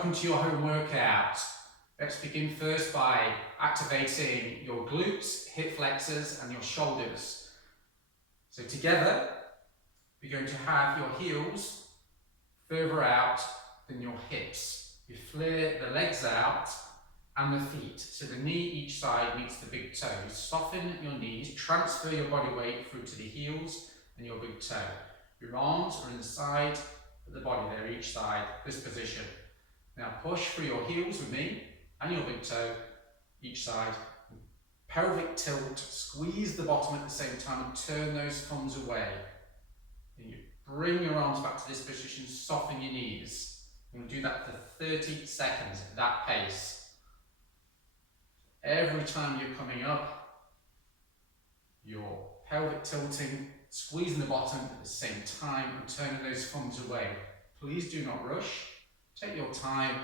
Welcome to your home workout. Let's begin first by activating your glutes, hip flexors and your shoulders. So together, we're going to have your heels further out than your hips. You flare the legs out and the feet. So the knee each side meets the big toe. Soften your knees, transfer your body weight through to the heels and your big toe. Your arms are inside the body there, each side, this position. Now push through your heels with me and your big toe, each side. Pelvic tilt, squeeze the bottom at the same time and turn those thumbs away. And you bring your arms back to this position, soften your knees. You're going to do that for 30 seconds at that pace. Every time you're coming up, you're pelvic tilting, squeezing the bottom at the same time and turning those thumbs away. Please do not rush. Take your time,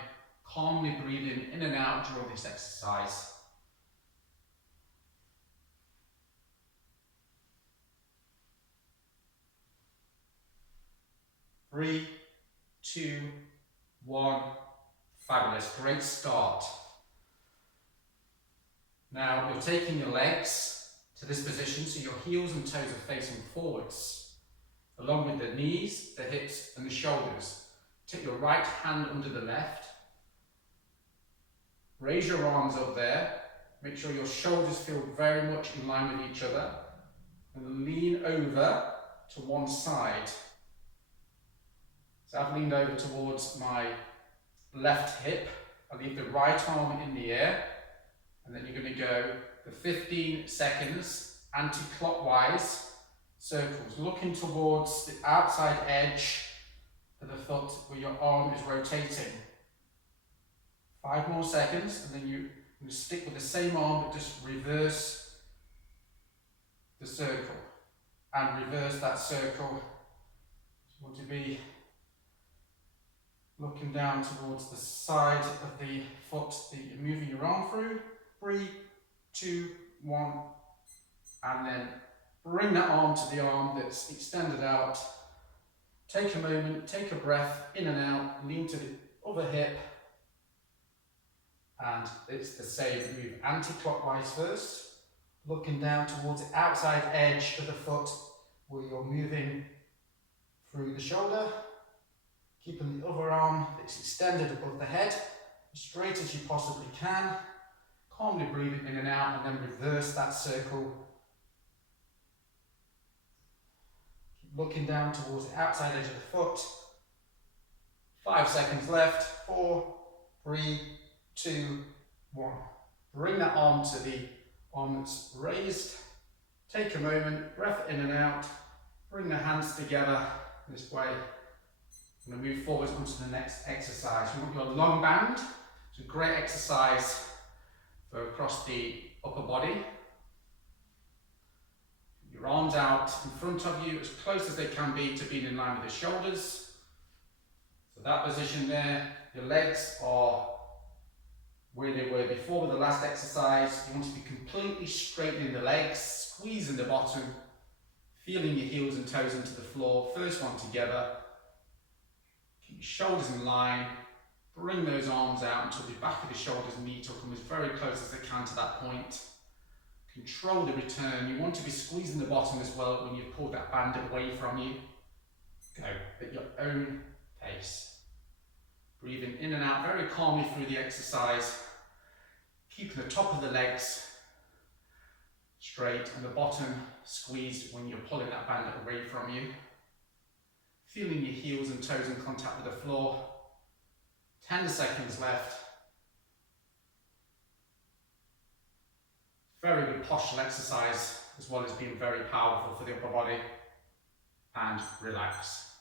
calmly breathing in and out during this exercise. Three, two, one. Fabulous, great start. Now you're taking your legs to this position so your heels and toes are facing forwards, along with the knees, the hips and the shoulders. Take your right hand under the left. Raise your arms up there. Make sure your shoulders feel very much in line with each other. And lean over to one side. So I've leaned over towards my left hip. I leave the right arm in the air. And then you're going to go for 15 seconds anti-clockwise circles, looking towards the outside edge of the foot where your arm is rotating. 5 more seconds, and then you're going to stick with the same arm, but just reverse the circle and reverse that circle. You want to be looking down towards the side of the foot that you're moving your arm through. 3, 2, 1, and then bring that arm to the arm that's extended out. Take a moment, take a breath in and out, lean to the other hip, and it's the same. Move anti-clockwise first, looking down towards the outside edge of the foot where you're moving through the shoulder, keeping the other arm that's extended above the head, as straight as you possibly can. Calmly breathing in and out, and then reverse that circle. Keep looking down towards the outside edge of the foot. 5 seconds left. 4, 3, 2, 1. Bring that arm to the arm that's raised. Take a moment, breath in and out. Bring the hands together this way. I'm going to move forward onto the next exercise. We want your long band. It's a great exercise for across the upper body. Your arms out in front of you as close as they can be to being in line with the shoulders. So that position there, your legs are where they were before with the last exercise. You want to be completely straightening the legs, squeezing the bottom, feeling your heels and toes into the floor. First one together. Keep your shoulders in line. Bring those arms out until the back of the shoulders meet or come as very close as they can to that point. Control the return. You want to be squeezing the bottom as well when you've pulled that band away from you. Go at your own pace. Breathing in and out very calmly through the exercise. Keeping the top of the legs straight and the bottom squeezed when you're pulling that band away from you. Feeling your heels and toes in contact with the floor. 10 seconds left. Very good postural exercise as well as being very powerful for the upper body. And relax.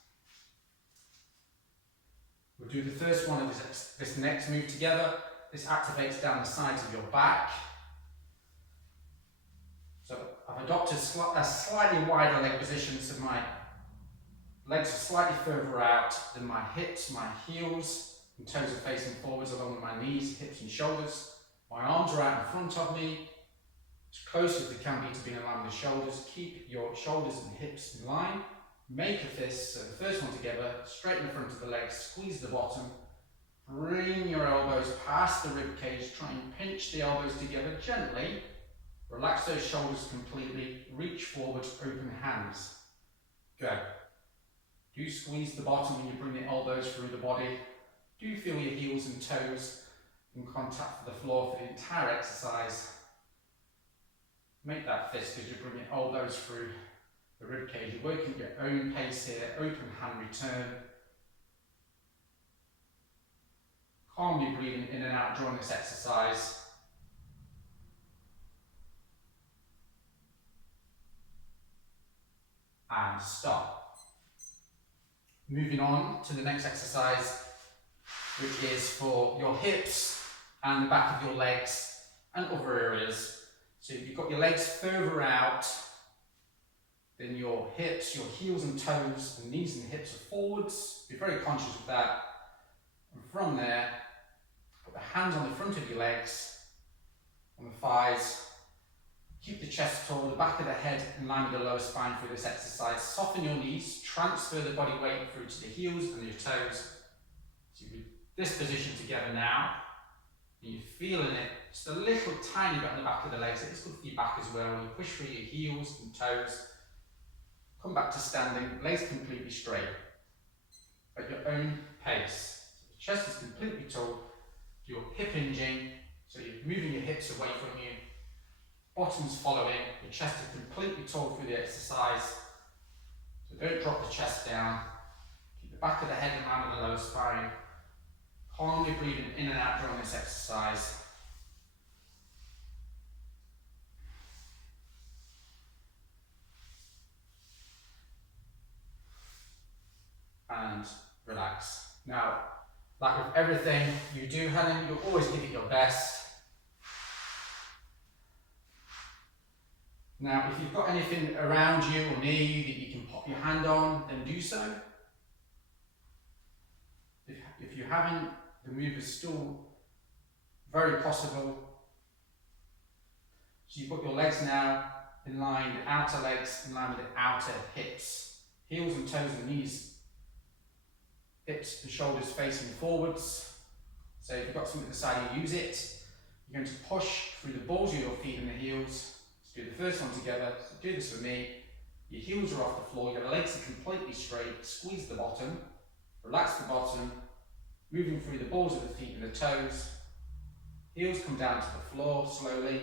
We'll do the first one of this next move together. This activates down the sides of your back. So I've adopted a slightly wider leg position so my legs are slightly further out than my hips, my heels. And toes are facing forwards along with my knees, hips and shoulders. My arms are out in front of me, as close as they can be to being in line with the shoulders. Keep your shoulders and hips in line. Make a fist, so the first one together, straighten the front of the legs, squeeze the bottom. Bring past the rib cage. Try and pinch the elbows together gently. Relax those shoulders completely. Reach forward, open hands. Go. Do squeeze the bottom when you bring the elbows through the body. Do feel your heels and toes in contact with the floor for the entire exercise. Make that fist as you bring your elbows through the rib cage. You're working at your own pace here. Open hand return. Calmly breathing in and out during this exercise. And stop. Moving on to the next exercise, which is for your hips and the back of your legs and other areas. So if you've got your legs further out, then your hips, your heels and toes, and knees and hips are forwards. Be very conscious of that. And from there, put the hands on the front of your legs, on the thighs. Keep the chest tall, the back of the head in line with the lower spine through this exercise. Soften your knees, transfer the body weight through to the heels and your toes. So you're in this position together now, and you're feeling it just a little tiny bit on the back of the legs. It's good for your back as well. You push through your heels and toes. Come back to standing, legs completely straight, at your own pace. So the chest is completely tall, you're hip hinging, so you're moving your hips away from you. Bottom's following, your chest is completely tall through the exercise. So don't drop the chest down. Keep the back of the head in line with the lower spine. Calmly breathing in and out during this exercise. And relax. Now, like with everything you do, Helen, you'll always give it your best. Now, if you've got anything around you or near you that you can pop your hand on, then do so. If you haven't, the move is still very possible. So you've got your legs now in line, the outer legs in line with the outer hips. Heels and toes and knees. Hips and shoulders facing forwards. So if you've got something at the side, you use it. You're going to push through the balls of your feet and the heels. Do the first one together. So do this for me. Your heels are off the floor, your legs are completely straight. Squeeze the bottom, relax the bottom, moving through the balls of the feet and the toes. Heels come down to the floor slowly.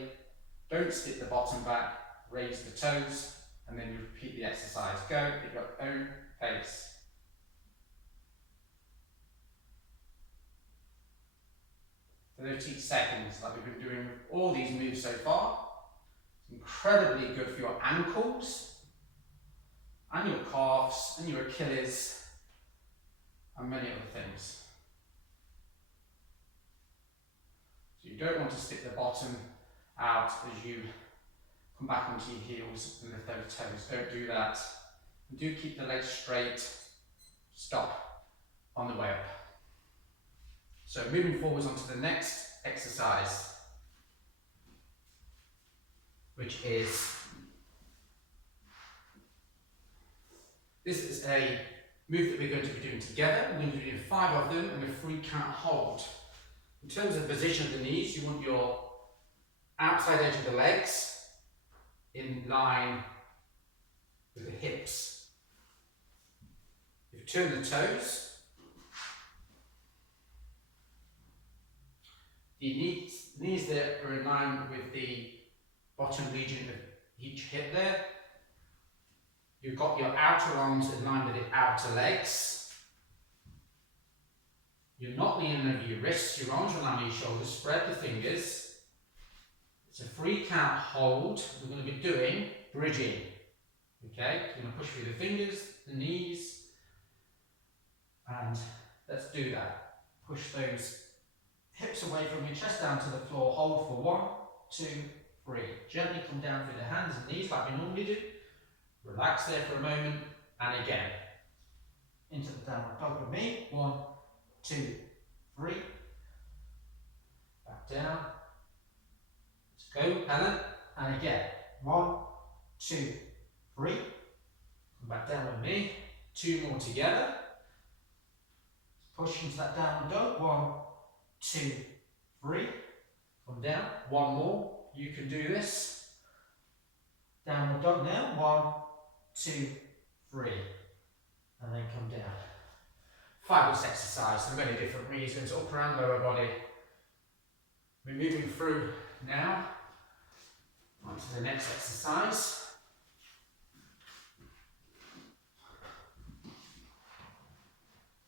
Don't stick the bottom back, raise the toes, and then you repeat the exercise. Go at your own pace. For 30 seconds, like we've been doing with all these moves so far. Incredibly good for your ankles and your calves and your Achilles and many other things. So you don't want to stick the bottom out as you come back onto your heels and lift those toes. Don't do that. And do keep the legs straight. Stop on the way up. So moving forwards onto the next exercise, which is, this is a move that we're going to be doing together. We're going to be doing 5 of them and a 3 count hold. In terms of position of the knees, you want your outside edge of the legs in line with the hips. You turn the toes. The knees there are in line with the bottom region of each hip there. You've got your outer arms in line with the outer legs. You're not leaning over your wrists, your arms are in line with your shoulders. Spread the fingers. It's a 3 count hold. We're going to be doing bridging. Okay, you're going to push through the fingers, the knees, and let's do that. Push those hips away from your chest down to the floor. Hold for 1, 2, 3. Gently come down through the hands and knees like we normally do. Relax there for a moment, and again. Into the downward dog with me. 1, 2, 3. Back down. Let's go, Helen. And again. 1, 2, 3. Come back down with me. 2 more together. Push into that downward dog. 1, 2, 3, come down, 1 more, you can do this. Downward dog now, 1, 2, 3, and then come down. Fabulous exercise for many different reasons, upper and lower body. We're moving through now onto the next exercise.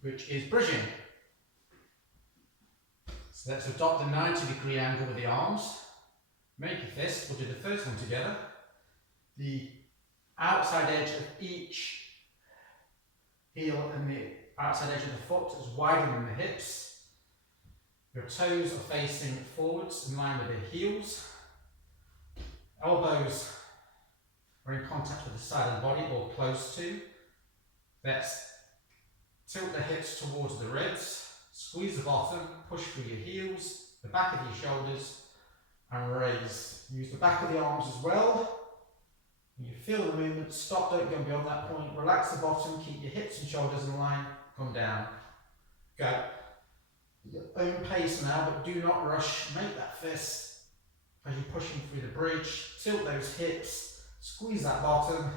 Which is bridging. So let's adopt a 90-degree angle with the arms. Make a fist, we'll do the first one together. The outside edge of each heel and the outside edge of the foot is wider than the hips. Your toes are facing forwards in line with the heels. Elbows are in contact with the side of the body or close to. Let's tilt the hips towards the ribs, squeeze the bottom, push through your heels, the back of your shoulders, and raise. Use the back of the arms as well. When you feel the movement, stop, don't go beyond that point. Relax the bottom, keep your hips and shoulders in line, come down. Go. Your own pace now, but do not rush. Make that fist as you're pushing through the bridge. Tilt those hips, squeeze that bottom.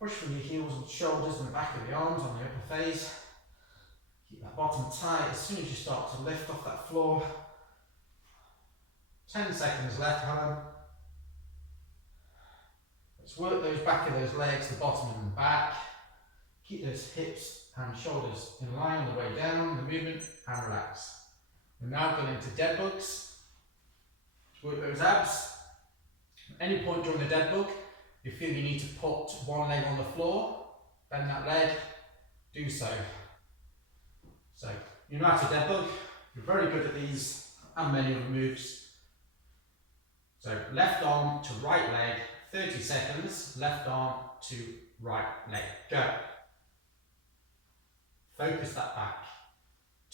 Push from your heels and shoulders and the back of the arms on the upper phase. Keep that bottom tight as soon as you start to lift off that floor. 10 seconds left, Helen. Let's work those back of those legs, the bottom and the back. Keep those hips and shoulders in line on the way down, the movement, and relax. We're now going into dead bugs. Work those abs. At any point during the dead bug, you feel you need to put one leg on the floor, bend that leg, do so. So, you're now to dead bug, you're very good at these and many other moves. So, left arm to right leg, 30 seconds, left arm to right leg, go. Focus that back.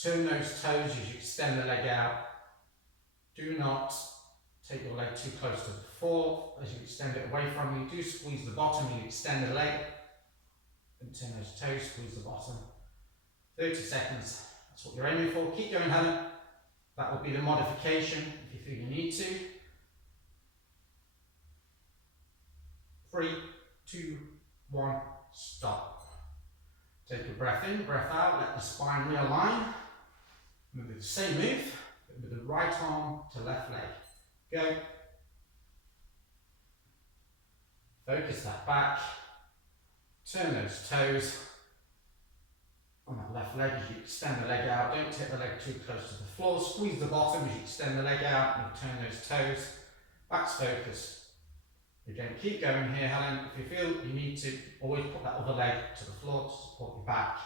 Turn those toes as you extend the leg out. Do not take your leg too close to the floor. As you extend it away from you, do squeeze the bottom, you extend the leg, and turn those toes, squeeze the bottom. 30 seconds, that's what you're aiming for. Keep going, Helen. That will be the modification if you feel you need to. 3, 2, 1, stop. Take a breath in, breath out, let the spine realign. We'll do the same move, but with the right arm to left leg. Go. Focus that back. Turn those toes on that left leg as you extend the leg out. Don't take the leg too close to the floor. Squeeze the bottom as you extend the leg out and turn those toes. Back's focused. Again, keep going here, Helen. If you feel you need to, always put that other leg to the floor to support your back.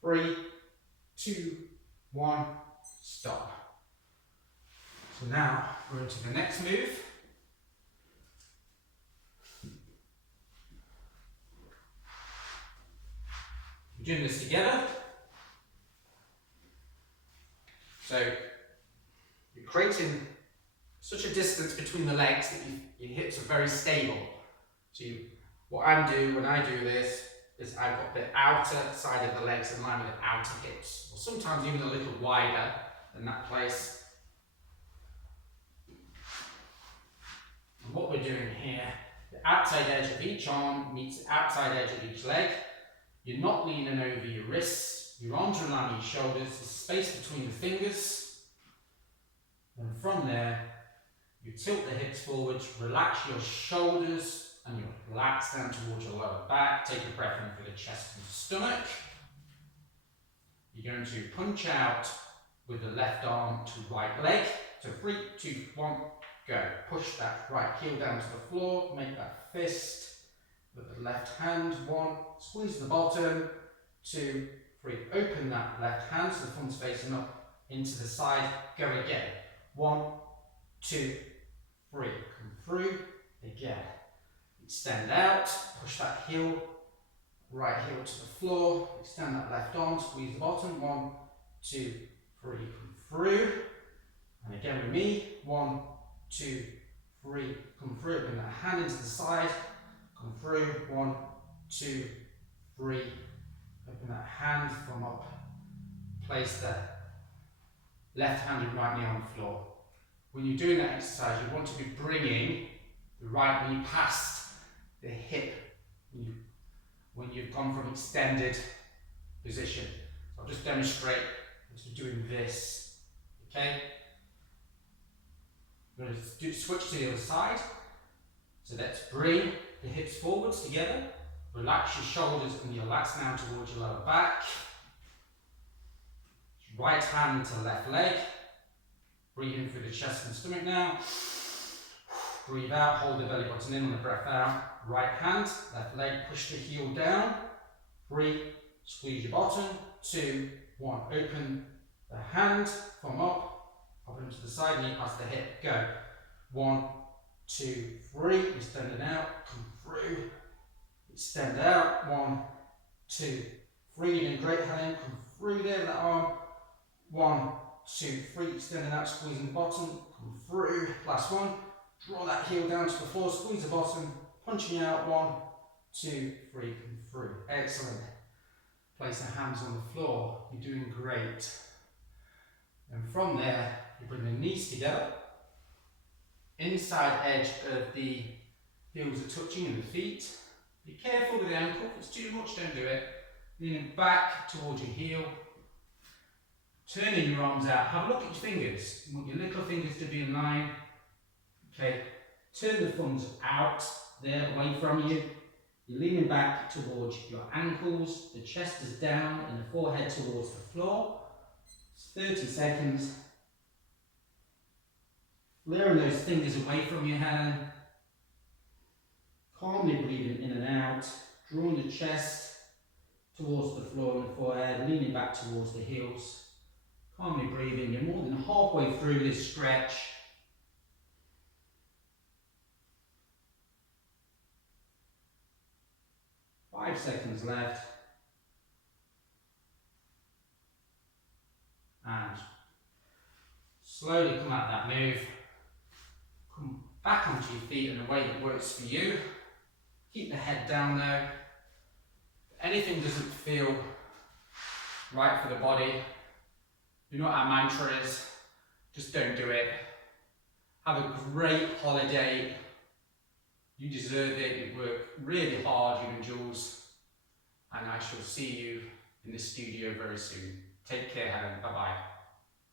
3, 2, 1, stop. So now we're into the next move. We're doing this together. So you're creating such a distance between the legs that your hips are very stable. So what I do when I do this is I've got the outer side of the legs in line with the outer hips, or sometimes even a little wider than that place. And what we're doing here, the outside edge of each arm meets the outside edge of each leg. You're not leaning over your wrists, your arms are in line with your shoulders, there's space between the fingers, and from there you tilt the hips forwards, relax your shoulders, and you relax down towards your lower back. Take a breath in for the chest and stomach. You're going to punch out with the left arm to right leg. So 3, 2, 1, go. Push that right heel down to the floor. Make that fist with the left hand. 1, squeeze the bottom. 2, 3, open that left hand so the thumb's facing up into the side. Go again. 1, 2, 3, come through, again, extend out, push that heel, right heel to the floor, extend that left arm, squeeze the bottom, 1, 2, 3, come through, and again with me, 1, 2, 3, come through, open that hand into the side, come through, 1, 2, 3, open that hand from up, place the left hand and right knee on the floor. When you're doing that exercise, you want to be bringing the right knee past the hip when you've gone from extended position. So I'll just demonstrate as we're doing this, okay? We're going to switch to the other side. So let's bring the hips forwards together. Relax your shoulders and your lats now towards your lower back. Right hand to left leg. Breathe in through the chest and stomach now. Breathe out, hold the belly button in on the breath out. Right hand, left leg, push the heel down. 3, squeeze your bottom. 2, 1, open the hand, thumb up, up into the side, knee past the hip, go. 1, 2, 3, extend it out, come through, extend out, 1, 2, 3, you're doing great, Helen, come through there, that arm, 1, 2, 3, extending out, squeezing the bottom, come through, last one, draw that heel down to the floor, squeeze the bottom, punching out, 1, 2, 3, come through, excellent. Place the hands on the floor, you're doing great. And from there, you bring the knees together, inside edge of the heels are touching and the feet. Be careful with the ankle, if it's too much, don't do it. Leaning back towards your heel, turning your arms out, have a look at your fingers. You want your little fingers to be in line. Okay, turn the thumbs out, there, away from you. You're leaning back towards your ankles, the chest is down and the forehead towards the floor. It's 30 seconds. Flaring those fingers away from your hand. Calmly breathing in and out. Drawing the chest towards the floor and the forehead, leaning back towards the heels. Calmly breathing. You're more than halfway through this stretch. Five seconds left. And slowly come out that move. Come back onto your feet in a way that works for you. Keep the head down though. If anything doesn't feel right for the body, you know what our mantra is? Just don't do it. Have a great holiday. You deserve it. You work really hard, you and Jules. And I shall see you in the studio very soon. Take care, Helen. Bye-bye.